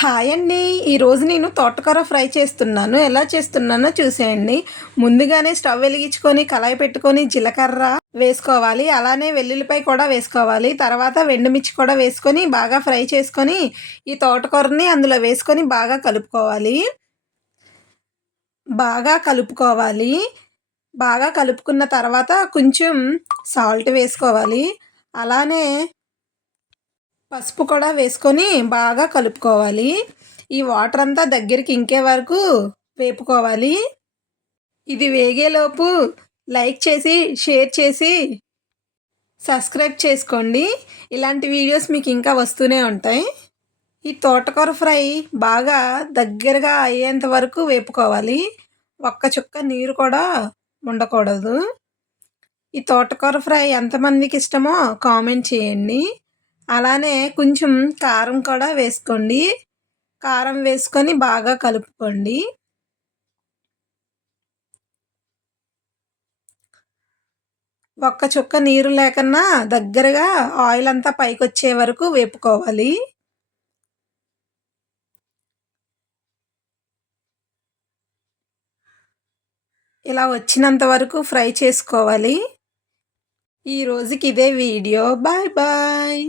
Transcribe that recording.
Hi అండి. ఈరోజు నేను తోటకూర ఫ్రై చేస్తున్నాను. ఎలా చేస్తున్నానో చూసేయండి. ముందుగానే స్టవ్ వెలిగించుకొని, కళాయి పెట్టుకొని, జీలకర్ర వేసుకోవాలి. అలానే వెల్లుల్లిపాయ కూడా వేసుకోవాలి. తర్వాత ఎండుమిర్చి కూడా వేసుకొని బాగా ఫ్రై చేసుకొని, ఈ తోటకూరని అందులో వేసుకొని బాగా కలుపుకోవాలి. బాగా కలుపుకోవాలి. బాగా కలుపుకున్న తర్వాత కొంచెం సాల్ట్ వేసుకోవాలి. అలానే పసుపు కూడా వేసుకొని బాగా కలుపుకోవాలి. ఈ వాటర్ అంతా దగ్గరికి ఇంకే వరకు వేపుకోవాలి. ఇది వేగేలోపు లైక్ చేసి, షేర్ చేసి, సబ్స్క్రైబ్ చేసుకోండి. ఇలాంటి వీడియోస్ మీకు ఇంకా వస్తూనే ఉంటాయి. ఈ తోటకూర ఫ్రై బాగా దగ్గరగా అయ్యేంత వరకు వేపుకోవాలి. ఒక్క చుక్క నీరు కూడా ఉండకూడదు. ఈ తోటకూర ఫ్రై ఎంతమందికి ఇష్టమో కామెంట్ చేయండి. అలానే కొంచెం కారం కూడా వేసుకోండి. కారం వేసుకొని బాగా కలుపుకోండి. ఒక్క చుక్క నీరు లేకన్నా దగ్గరగా ఆయిల్ అంతా పైకొచ్చే వరకు వేపుకోవాలి. ఇలా వచ్చినంత వరకు ఫ్రై చేసుకోవాలి. ఈ రోజుకి ఇదే వీడియో. Bye bye.